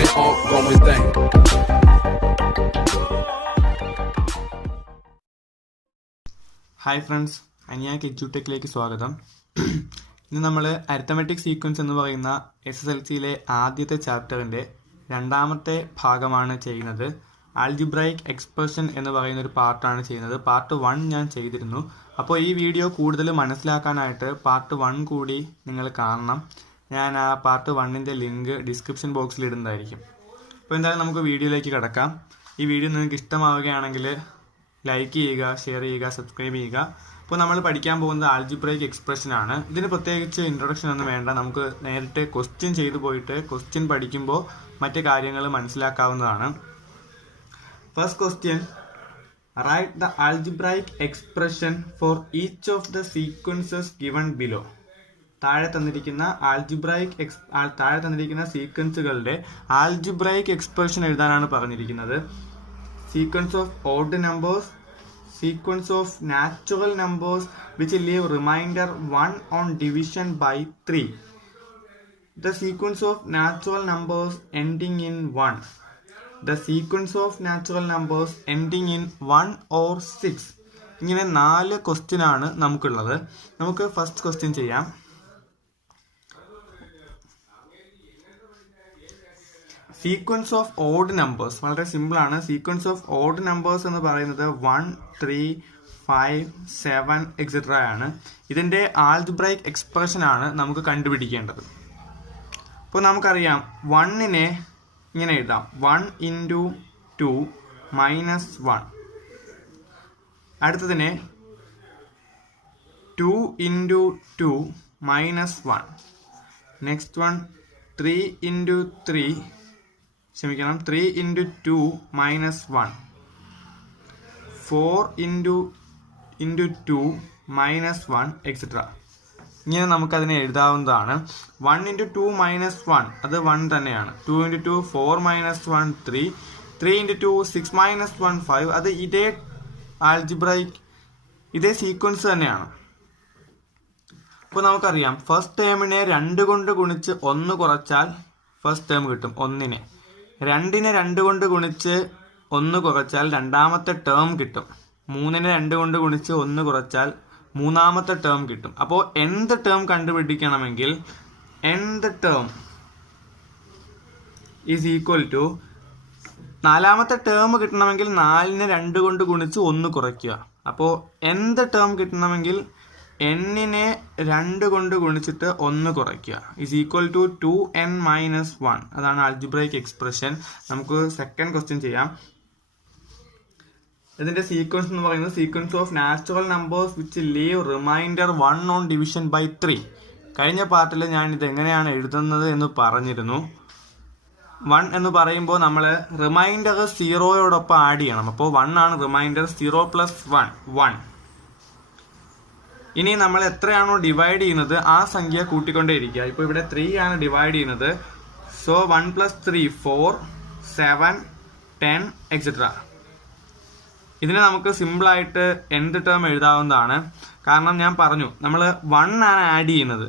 ongoing thing. Hi friends, അനിയാക്ക് എഡ്യൂടെക്കിലേക്ക് സ്വാഗതം. ഇന്ന് നമ്മൾ അരിത്തമെറ്റിക് സീക്വൻസ് എന്ന് പറയുന്ന SSLCയിലെ ആദ്യത്തെ ചാപ്റ്ററിൻ്റെ രണ്ടാമത്തെ ഭാഗമാണ് ചെയ്യുന്നത്. ആൽജിബ്രൈക് എക്സ്പ്രഷൻ എന്ന് പറയുന്ന ഒരു പാർട്ടാണ് ചെയ്യുന്നത്. പാർട്ട് 1 ഞാൻ ചെയ്തിരുന്നു. അപ്പോൾ ഈ വീഡിയോ കൂടുതൽ മനസ്സിലാക്കാനായിട്ട് പാർട്ട് 1 കൂടി നിങ്ങൾ കാണണം. ഞാൻ ആ പാർട്ട് 1ൻ്റെ ലിങ്ക് ഡിസ്ക്രിപ്ഷൻ ബോക്സിൽ ഇടുന്നതായിരിക്കും. അപ്പോൾ എന്തായാലും നമുക്ക് വീഡിയോയിലേക്ക് കിടക്കാം. ഈ വീഡിയോ നിങ്ങൾക്ക് ഇഷ്ടമാവുകയാണെങ്കിൽ ലൈക്ക് ചെയ്യുക, ഷെയർ ചെയ്യുക, സബ്സ്ക്രൈബ് ചെയ്യുക. അപ്പോൾ നമ്മൾ പഠിക്കാൻ പോകുന്നത് ആൽജിബ്രൈക് എക്സ്പ്രഷൻ ആണ്. ഇതിന് പ്രത്യേകിച്ച് ഇൻട്രൊഡക്ഷൻ ഒന്നും വേണ്ട. നമുക്ക് നേരിട്ട് ക്വസ്റ്റ്യൻ ചെയ്തു പോയിട്ട് ക്വസ്റ്റ്യൻ പഠിക്കുമ്പോൾ മറ്റ് കാര്യങ്ങൾ മനസ്സിലാക്കാവുന്നതാണ്. First question, write the algebraic expression for each of the sequences given below. താഴെ തന്നിരിക്കുന്ന സീക്വൻസുകളുടെ ആൽജിബ്രൈക് എക്സ്പ്രഷൻ എഴുതാനാണ് പറഞ്ഞിരിക്കുന്നത്. Sequence of odd numbers, sequence of natural numbers which leave remainder 1 on division by 3, the sequence of natural numbers ending in 1, the sequence of natural numbers ending in 1 or 6. ഇങ്ങനെ 4 question ആണ് നമുക്കുള്ളത്. നമുക്ക് first question ചെയ്യാം. Sequence of odd numbers വളരെ simple ആണ്. Sequence of odd numbers എന്ന് പറയുന്നത് 1, 3, 5, 7 etcetera ആണ്. ഇതിൻ്റെ ആൽജിബ്രൈക് എക്സ്പ്രഷൻ ആണ് നമുക്ക് കണ്ടുപിടിക്കേണ്ടത്. അപ്പോൾ നമുക്കറിയാം 1നെ ഇങ്ങനെ എഴുതാം, 1 × 2 - 1. അടുത്തതിനെ 2 × 2 - 1. Next one 3 × 3 3 × 2 - 1, 4 × 2 - 1 etcetera. ഇങ്ങനെ നമുക്കതിനെ എഴുതാവുന്നതാണ്. 1 × 2 - 1 അത് 1 തന്നെയാണ്. 2 × 2 4 - 1 3, 3 × 2 6 - 1 5. അത് ഇതേ സീക്വൻസ് തന്നെയാണ്. അപ്പോൾ നമുക്കറിയാം ഫസ്റ്റ് ടേമിനെ 2 കൊണ്ട് ഗുണിച്ച് 1 കുറച്ചാൽ ഫസ്റ്റ് ടേം കിട്ടും 1നെ. 2നെ 2 കൊണ്ട് ഗുണിച്ച് 1 കുറച്ചാൽ രണ്ടാമത്തെ ടേം കിട്ടും. 3നെ 2 കൊണ്ട് ഗുണിച്ച് 1 കുറച്ചാൽ മൂന്നാമത്തെ ടേം കിട്ടും. അപ്പോൾ nth ടേം കണ്ടുപിടിക്കണമെങ്കിൽ nth term is equal to, നാലാമത്തെ ടേം കിട്ടണമെങ്കിൽ 4നെ 2 കൊണ്ട് ഗുണിച്ച് 1 കുറയ്ക്കുക. അപ്പോൾ nth ടേം കിട്ടണമെങ്കിൽ n-നെ 2 കൊണ്ട് ഗുണിച്ചിട്ട് 1 കുറയ്ക്കുക. Is equal to 2n - 1. അതാണ് ആൽജിബ്രൈക് എക്സ്പ്രഷൻ. നമുക്ക് സെക്കൻഡ് ക്വസ്റ്റ്യൻ ചെയ്യാം. ഇതിന്റെ സീക്വൻസ് എന്ന് പറയുന്നത് sequence of natural numbers which leave remainder 1 on division by 3. കഴിഞ്ഞ പാർട്ടിൽ ഞാൻ ഇത് എങ്ങനെയാണ് എഴുതുന്നത് എന്ന് പറഞ്ഞിരുന്നു. 1 എന്ന് പറയുമ്പോൾ നമ്മൾ റിമൈൻഡർ 0യോടൊപ്പം ആഡ് ചെയ്യണം. അപ്പോൾ 1 ആണ് റിമൈൻഡർ. 0 + 1 1. ഇനി നമ്മൾ എത്രയാണോ ഡിവൈഡ് ചെയ്യുന്നത് ആ സംഖ്യ കൂട്ടിക്കൊണ്ടേ ഇരിക്കുക. ഇപ്പോൾ ഇവിടെ 3 ആണ് ഡിവൈഡ് ചെയ്യുന്നത്. So 1 + 3 4, 7, 10 etcetera. ഇതിനെ നമുക്ക് സിമ്പിളായിട്ട് nth ടേം എഴുതാവുന്നതാണ്. കാരണം ഞാൻ പറഞ്ഞു നമ്മൾ 1 ആണ് ആഡ് ചെയ്യുന്നത്.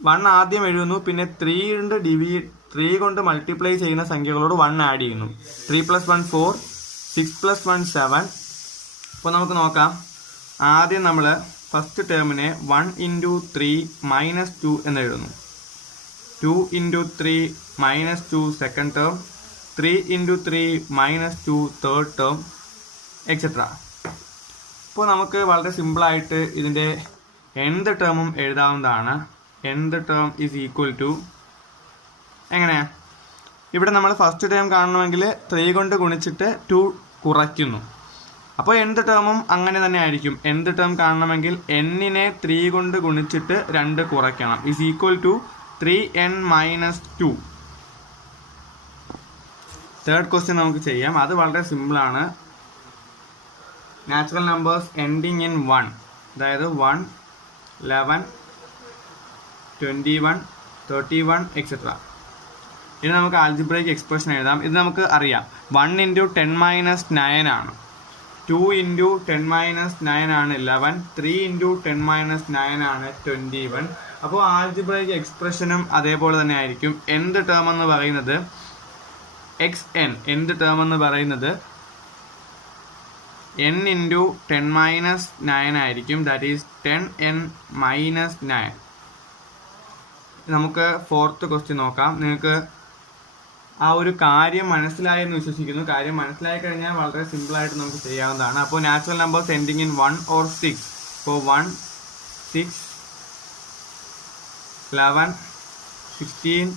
1 ആദ്യം എഴുതുന്നു, പിന്നെ 3 കൊണ്ട് മൾട്ടിപ്ലൈ ചെയ്യുന്ന സംഖ്യകളോട് 1 ആഡ് ചെയ്യുന്നു. 3 + 1 4, 6 + 1 7. അപ്പോൾ നമുക്ക് നോക്കാം. ആദ്യം നമ്മൾ ഫസ്റ്റ് ടേമിനെ 1 × 3 - 2 എന്ന് എഴുതുന്നു. 2 × 3 - 2 second term, 3 × 3 - 2 third term etcetera. അപ്പോൾ നമുക്ക് വളരെ സിമ്പിളായിട്ട് ഇതിൻ്റെ nth ടേമും എഴുതാവുന്നതാണ്. nth term is equal to എങ്ങനെ? ഇവിടെ നമ്മൾ ഫസ്റ്റ് ടേം കാണണമെങ്കിൽ 3 കൊണ്ട് ഗുണിച്ചിട്ട് 2 കുറയ്ക്കുന്നു. അപ്പോൾ nth ടേമും അങ്ങനെ തന്നെ ആയിരിക്കും. nth ടേം കാണണമെങ്കിൽ n-നെ 3 കൊണ്ട് ഗുണിച്ചിട്ട് 2 കുറയ്ക്കണം. Is equal to 3n - 2. Third question നമുക്ക് ചെയ്യാം. അത് വളരെ സിമ്പിളാണ്. നാച്ചുറൽ നമ്പേഴ്സ് എൻഡിങ് ഇൻ 1, അതായത് 1, 11, 21, 31 എക്സെട്ര. ഇനി നമുക്ക് ആൽജിബ്രൈക് എക്സ്പ്രഷൻ എഴുതാം. ഇത് നമുക്ക് അറിയാം. 1 × 10 - 9 ആണ്. 2 × 10 - 9 ആണ് 11. 3 × 10 - 9 ആണ് 21. അപ്പോൾ ആൾജിബ്രൈക് എക്സ്പ്രഷനും അതേപോലെ തന്നെ ആയിരിക്കും. എന്ത് ടേം എന്ന് പറയുന്നത് xn, എന്ത് ടേം എന്ന് പറയുന്നത് n ഇൻറ്റു 10-9 ആയിരിക്കും. That is 10n-9. നമുക്ക് ഫോർത്ത് ക്വസ്റ്റ്യൻ നോക്കാം. നിങ്ങൾക്ക് ആ ഒരു കാര്യം മനസ്സിലായെന്ന് വിശ്വസിക്കുന്നു. കാര്യം മനസ്സിലായി കഴിഞ്ഞാൽ വളരെ സിമ്പിളായിട്ട് നമുക്ക് ചെയ്യാവുന്നതാണ്. അപ്പോൾ natural numbers ending in 1 or 6. ഇപ്പോൾ 1, 6, 11, 16,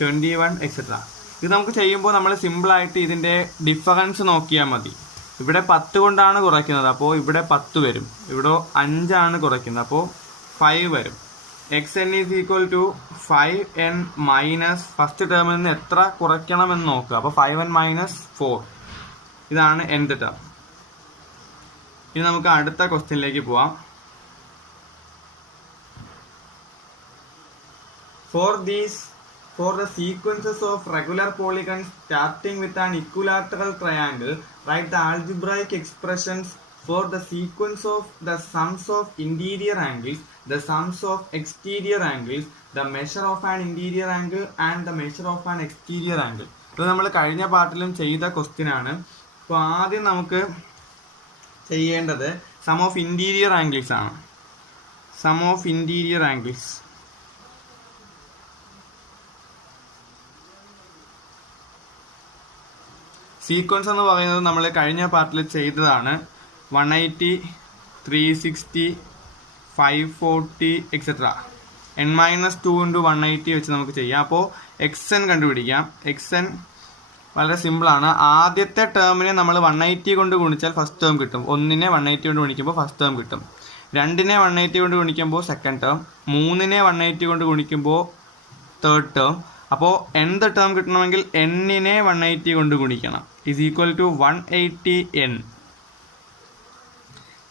21 എക്സെട്ര. ഇത് നമുക്ക് ചെയ്യുമ്പോൾ നമ്മൾ സിമ്പിളായിട്ട് ഇതിൻ്റെ ഡിഫറൻസ് നോക്കിയാൽ മതി. ഇവിടെ 10 കൊണ്ടാണ് കുറയ്ക്കുന്നത്, അപ്പോൾ ഇവിടെ 10 വരും. ഇവിടെ 5 ആണ് കുറയ്ക്കുന്നത്, അപ്പോൾ 5 വരും. xn is equal to 5n minus first ടേമിൽ നിന്ന് എത്ര കുറയ്ക്കണമെന്ന് നോക്കുക. അപ്പോൾ 5n മൈനസ് 4 ഇതാണ് nth ടേം. ഇനി നമുക്ക് അടുത്ത ക്വസ്റ്റ്യനിലേക്ക് പോവാം. For the sequences of regular polygons starting with an equilateral triangle, write the algebraic expressions for the sequence of the sums of interior angles, the sums of exterior angles, the measure of an interior angle and the measure of an exterior angle. ഇത് നമ്മൾ കഴിഞ്ഞ പാർട്ടിലും ചെയ്ത question ആണ്. അപ്പോൾ ആദ്യം നമുക്ക് ചെയ്യേണ്ടത് sum of interior angles ആണ്. Sum of interior angles. Sequence എന്ന് പറയുന്നത് നമ്മൾ കഴിഞ്ഞ പാർട്ടിൽ ചെയ്തതാണ്. 180, 360, 540 എക്സെട്ര. n-2 × 180 വെച്ച് നമുക്ക് ചെയ്യാം. അപ്പോൾ xn കണ്ടുപിടിക്കാം. xn വളരെ സിമ്പിളാണ്. ആദ്യത്തെ ടേമിനെ നമ്മൾ 180 കൊണ്ട് ഗുണിച്ചാൽ ഫസ്റ്റ് ടേം കിട്ടും. 1നെ 180 കൊണ്ട് ഗുണിക്കുമ്പോൾ ഫസ്റ്റ് ടേം കിട്ടും. 2നെ 180 കൊണ്ട് ഗുണിക്കുമ്പോൾ സെക്കൻഡ് ടേം. 3നെ 180 കൊണ്ട് ഗുണിക്കുമ്പോൾ തേർഡ് ടേം. അപ്പോൾ nth ടേം കിട്ടണമെങ്കിൽ n-നെ 180 കൊണ്ട് ഗുണിക്കണം. Is equal to 180n.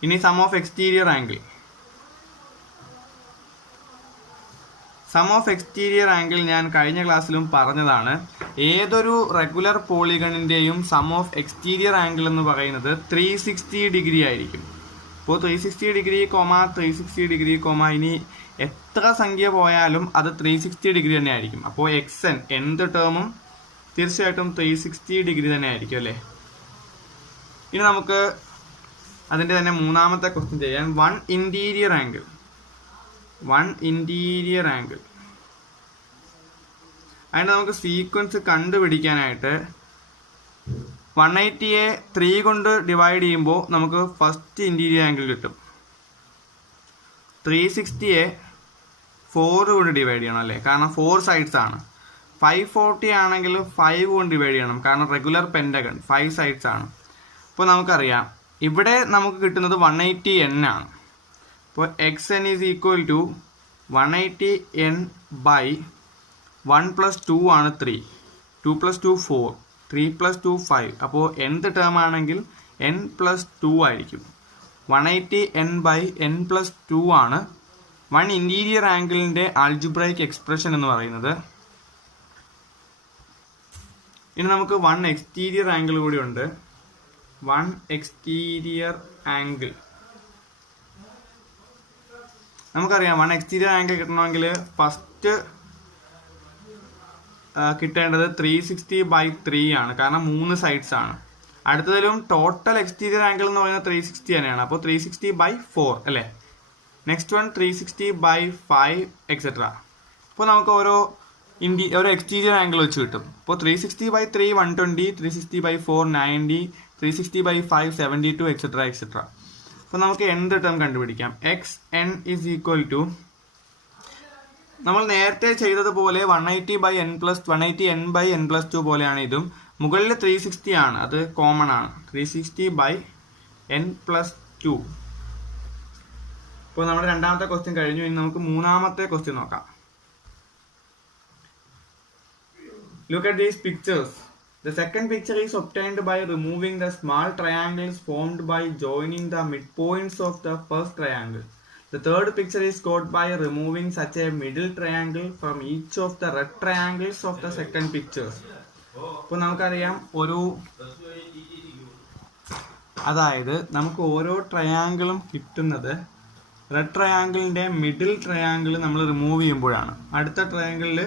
ഇനി sum of exterior angle. Sum of exterior angle ഞാൻ കഴിഞ്ഞ ക്ലാസ്സിലും പറഞ്ഞതാണ്. ഏതൊരു റെഗുലർ പോളിഗണിൻ്റെയും സം ഓഫ് എക്സ്റ്റീരിയർ ആംഗിൾ എന്ന് പറയുന്നത് 360 ഡിഗ്രി ആയിരിക്കും. അപ്പോൾ 360 ഡിഗ്രി, 360 ഡിഗ്രി, ഇനി എത്ര സംഖ്യ പോയാലും അത് 360 ഡിഗ്രി തന്നെ ആയിരിക്കും. അപ്പോൾ xn എന്ത് ടേമും തീർച്ചയായിട്ടും 360 ഡിഗ്രി തന്നെ ആയിരിക്കും അല്ലേ. ഇനി നമുക്ക് അതിൻ്റെ തന്നെ മൂന്നാമത്തെ ക്വസ്റ്റ്യൻ ചെയ്യാൻ. One interior angle. അതിന് നമുക്ക് സീക്വൻസ് കണ്ടുപിടിക്കാനായിട്ട് 180യെ 3 കൊണ്ട് ഡിവൈഡ് ചെയ്യുമ്പോൾ നമുക്ക് ഫസ്റ്റ് ഇന്റീരിയർ ആംഗിൾ കിട്ടും. 360യെ 4 കൊണ്ട് ഡിവൈഡ് ചെയ്യണം അല്ലേ, കാരണം 4 സൈഡ്സ് ആണ്. 540 ആണെങ്കിൽ 5 കൊണ്ട് ഡിവൈഡ് ചെയ്യണം, കാരണം റെഗുലർ പെൻറ്റഗൺ 5 സൈഡ്സ് ആണ്. അപ്പോൾ നമുക്കറിയാം ഇവിടെ നമുക്ക് കിട്ടുന്നത് 180n ആണ്. അപ്പോൾ xn is equal to 180n by 1 + 2 ആണ് 3, 2 + 2 4, 3 + 2 5. അപ്പോൾ nth ടേം ആണെങ്കിൽ n + 2 ആയിരിക്കും. 180n ബൈ n + 2 ആണ് വൺ ഇന്റീരിയർ ആംഗിളിൻ്റെ ആൾജിബ്രൈക് എക്സ്പ്രഷൻ എന്ന് പറയുന്നത്. ഇനി നമുക്ക് വൺ എക്സ്റ്റീരിയർ ആംഗിൾ കൂടി ഉണ്ട്. വൺ എക്സ്റ്റീരിയർ ആംഗിൾ നമുക്കറിയാം. വൺ എക്സ്റ്റീരിയർ ആംഗിൾ കിട്ടണമെങ്കിൽ ഫസ്റ്റ് കിട്ടേണ്ടത് 360/3 ആണ്, കാരണം 3 സൈഡ്സ് ആണ്. അടുത്തതിലും ടോട്ടൽ എക്സ്റ്റീരിയർ ആംഗിൾ എന്ന് പറയുന്നത് 360 തന്നെയാണ്. അപ്പോൾ 360/4 അല്ലേ. Next one 360/5 etcetera. അപ്പോൾ നമുക്ക് ഓരോ എക്സ്റ്റീരിയർ ആംഗിൾ വെച്ച് കിട്ടും. അപ്പോൾ 360/3 120, 360/4 90, 360/5 72 എക്സെട്ര എക്സെട്ര. അപ്പോൾ നമുക്ക് nth ടേം കണ്ടുപിടിക്കാം. xn ഈസ് ഈക്വൽ ടു നമ്മൾ നേരത്തെ ചെയ്തതുപോലെ 180n/n+2 പോലെയാണ് ഇതും. മുകളിൽ 360 ആണ്, അത് കോമൺ ആണ്. 360/n+2. ഇപ്പോൾ നമ്മുടെ രണ്ടാമത്തെ ക്വസ്റ്റ്യൻ കഴിഞ്ഞു. ഇനി നമുക്ക് മൂന്നാമത്തെ ക്വസ്റ്റ്യൻ നോക്കാം. Look at these pictures. The second picture is obtained by removing the small triangles formed by joining the midpoints of the first triangle. The third picture is got by removing such a middle triangle from each of the red triangles of the second pictures. അപ്പോൾ നമുക്കറിയാം അതായത് നമുക്ക് ഓരോ ട്രയാങ്കിളും കിട്ടുന്നത് red ട്രയാങ്കിളിൻ്റെ middle triangle നമ്മൾ remove ചെയ്യുമ്പോഴാണ്. അടുത്ത ട്രയാങ്കിളിൽ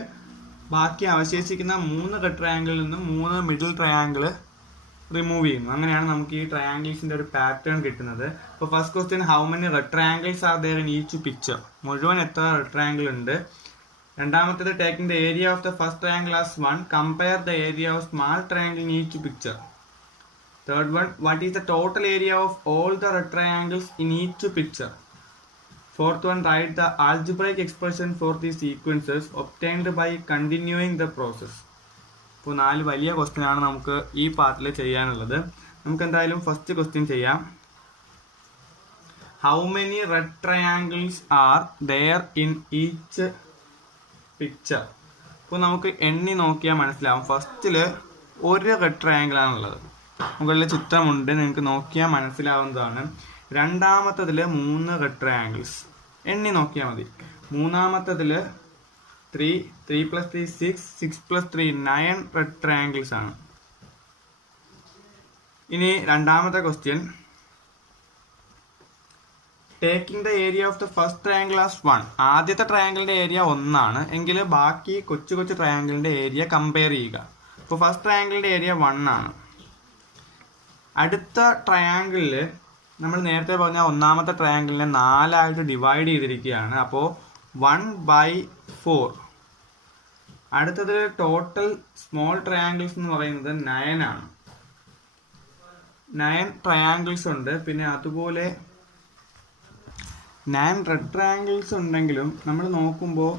ബാക്കി അവശേഷിക്കുന്ന 3 റെഡ് ട്രയാങ്കിളിൽ നിന്നും 3 മിഡിൽ ട്രയാങ്കിൾ റിമൂവ് ചെയ്യുന്നു. അങ്ങനെയാണ് നമുക്ക് ഈ ട്രയാങ്കിൾസിൻ്റെ ഒരു പാറ്റേൺ കിട്ടുന്നത്. അപ്പോൾ first question, how many red triangles are there in each picture? മുഴുവൻ എത്ര റെഡ് ട്രയാങ്കിൾ ഉണ്ട്? രണ്ടാമത്തേത്, taking the area of the first triangle as 1, compare the area of small triangle in each picture. Third one, what is the total area of all the red triangles in each picture? Fourth one, write the algebraic expression for these sequences obtained by continuing the process. ഇപ്പോൾ 4 വലിയ question ആണ് നമുക്ക് ഈ പാർട്ടിൽ ചെയ്യാനുള്ളത്. നമുക്ക് എന്തായാലും first question ചെയ്യാം. How many red triangles are there in each picture? ഇപ്പോൾ നമുക്ക് എണ്ണി നോക്കിയാൽ മനസ്സിലാവും. ഫസ്റ്റിൽ ഒരു റെഡ് ട്രയാങ്കിൾ ആണുള്ളത്. മുകളിൽ ചിത്രമുണ്ട്, നിങ്ങൾക്ക് നോക്കിയാൽ മനസ്സിലാവുന്നതാണ്. രണ്ടാമത്തതിൽ 3 റെഡ് ട്രയാങ്കിൾസ്, എണ്ണി നോക്കിയാൽ മതി. മൂന്നാമത്തതിൽ 3 + 3 6 6 + 3 9 റെഡ് ട്രയാങ്കിൾസ് ആണ്. ഇനി രണ്ടാമത്തെ question, taking the area of the first triangle as 1. ആദ്യത്തെ ട്രയാങ്കിളിന്റെ ഏരിയ 1 ആണ് എങ്കിൽ ബാക്കി കൊച്ചു കൊച്ചു ട്രയാങ്കിളിന്റെ ഏരിയ കമ്പയർ ചെയ്യുക. ഇപ്പോൾ ഫസ്റ്റ് ട്രയാങ്കിളിന്റെ ഏരിയ 1 ആണ്. അടുത്ത ട്രയാങ്കിളിൽ നമ്മൾ നേരത്തെ പറഞ്ഞ ഒന്നാമത്തെ ട്രയാങ്കിളിനെ 4 ആയിട്ട് ഡിവൈഡ് ചെയ്തിരിക്കുകയാണ്. അപ്പോൾ 1/4. അടുത്തത് ടോട്ടൽ സ്മോൾ ട്രയാങ്കിൾസ് എന്ന് പറയുന്നത് 9 ആണ്. 9 ട്രയാങ്കിൾസ് ഉണ്ട്. പിന്നെ അതുപോലെ 9 റെഡ് ട്രയാങ്കിൾസ് ഉണ്ടെങ്കിലും നമ്മൾ നോക്കുമ്പോൾ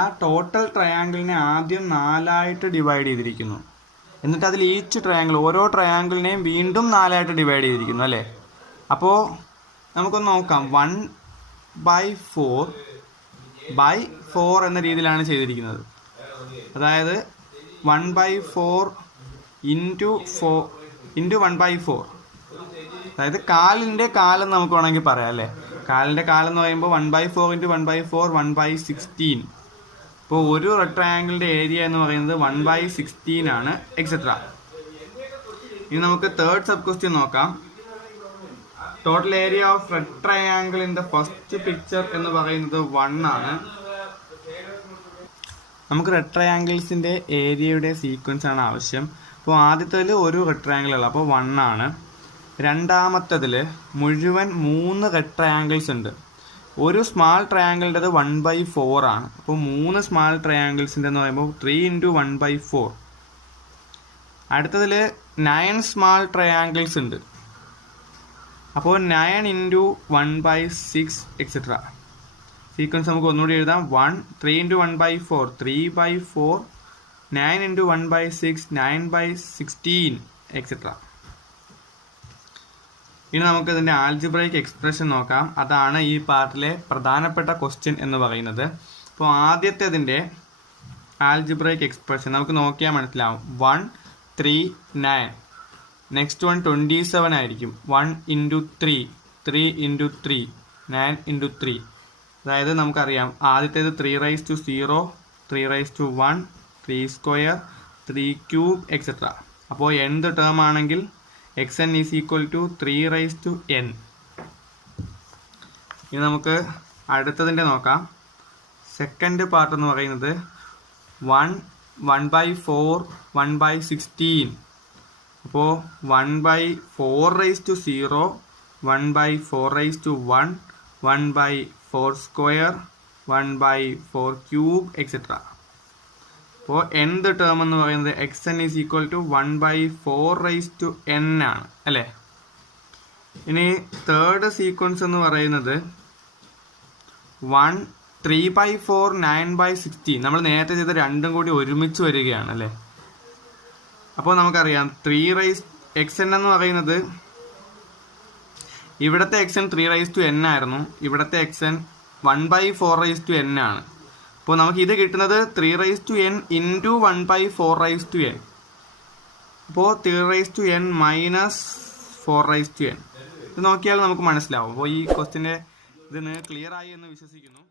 ആ ടോട്ടൽ ട്രയാങ്കിളിനെ ആദ്യം 4 ആയിട്ട് ഡിവൈഡ് ചെയ്തിരിക്കുന്നു. എന്നിട്ട് അതിൽ ഈച്ച് ട്രയാങ്കിൾ, ഓരോ ട്രയാങ്കിളിനെയും വീണ്ടും 4 ആയിട്ട് ഡിവൈഡ് ചെയ്തിരിക്കുന്നു അല്ലേ. അപ്പോൾ നമുക്കൊന്ന് നോക്കാം. 1/4 എന്ന രീതിയിലാണ് ചെയ്തിരിക്കുന്നത്. അതായത് 1/4 ഇൻറ്റു 1/4, അതായത് കാലിൻ്റെ കാലം നമുക്ക് വേണമെങ്കിൽ പറയാം അല്ലേ. കാലിൻ്റെ കാലം എന്ന് പറയുമ്പോൾ 1/4 × 1/4 1/16. ഇപ്പോൾ ഒരു റെഡ് ട്രയാങ്കിളിൻ്റെ ഏരിയ എന്ന് പറയുന്നത് 1/16 ആണ്, എക്സെട്ര. ഇനി നമുക്ക് തേർഡ് സബ് ക്വസ്റ്റ്യൻ നോക്കാം. Total area of red triangle in the first picture എന്ന് പറയുന്നത് 1 ആണ്. നമുക്ക് റെഡ് ട്രയാങ്കിൾസിൻ്റെ ഏരിയയുടെ സീക്വൻസ് ആണ് ആവശ്യം. അപ്പോൾ ആദ്യത്തേതിൽ ഒരു റെഡ് ട്രയാങ്കിൾ ഉള്ളു, അപ്പോൾ 1 ആണ്. രണ്ടാമത്തതിൽ മുഴുവൻ 3 റെഡ് ട്രയാങ്കിൾസ് ഉണ്ട്. ഒരു സ്മാൾ ട്രയാങ്കിളിൻ്റെത് 1/4 ആണ്. അപ്പോൾ 3 സ്മാൾ ട്രയാങ്കിൾസിൻ്റെ എന്ന് പറയുമ്പോൾ 3 × 1/4. അടുത്തതിൽ 9 സ്മാൾ ട്രയാങ്കിൾസ് ഉണ്ട്. അപ്പോൾ 9 × 1/6 എക്സെട്ര. സീക്വൻസ് നമുക്ക് ഒന്നുകൂടി എഴുതാം. 3 × 1/4 3/4, 9 × 1/6 9/16 എക്സെട്ര. ഇനി നമുക്ക് ഇതിൻ്റെ ആൽജിബ്രൈക്ക് എക്സ്പ്രഷൻ നോക്കാം. അതാണ് ഈ പാർട്ടിലെ പ്രധാനപ്പെട്ട ക്വസ്റ്റ്യൻ എന്ന് പറയുന്നത്. അപ്പോൾ ആദ്യത്തേതിൻ്റെ ആൽജിബ്രൈക്ക് എക്സ്പ്രഷൻ നമുക്ക് നോക്കിയാൽ മനസ്സിലാവും. 1 3 9. നെക്സ്റ്റ് വൺ 27 ആയിരിക്കും. 1 × 3 3 × 3 9 × 3. അതായത് നമുക്കറിയാം ആദ്യത്തേത് 3/0 3/1 3² 3³ എക്സെട്ര. അപ്പോൾ nth ടേം ആണെങ്കിൽ xn = 3/n. ഇനി നമുക്ക് അടുത്തതിൻ്റെ നോക്കാം. സെക്കൻഡ് പാർട്ട് എന്ന് പറയുന്നത് 1/4 1/16. അപ്പോൾ 1/4/0 1/4/1 1/4² 1/4³ എക്സെട്ര. അപ്പോൾ nth ടേം എന്ന് പറയുന്നത് xn = 1/4/n ആണ് അല്ലേ. ഇനി തേർഡ് സീക്വൻസ് എന്ന് പറയുന്നത് 3/4 9/16. നമ്മൾ നേരത്തെ ചെയ്ത രണ്ടും കൂടി ഒരുമിച്ച് വരികയാണ് അല്ലേ. അപ്പോൾ നമുക്കറിയാം xn എന്ന് പറയുന്നത് ഇവിടുത്തെ xn 3/n ആയിരുന്നു, ഇവിടുത്തെ xn 1/4/n ആണ്. അപ്പോൾ നമുക്ക് ഇത് കിട്ടുന്നത് 3/n × 1/4/n. അപ്പോൾ 3/n - 4/n. ഇത് നോക്കിയാൽ നമുക്ക് മനസ്സിലാവും. അപ്പോൾ ഈ ക്വസ്റ്റ്യൻ്റെ ഇത് ക്ലിയർ ആയി എന്ന് വിശ്വസിക്കുന്നു.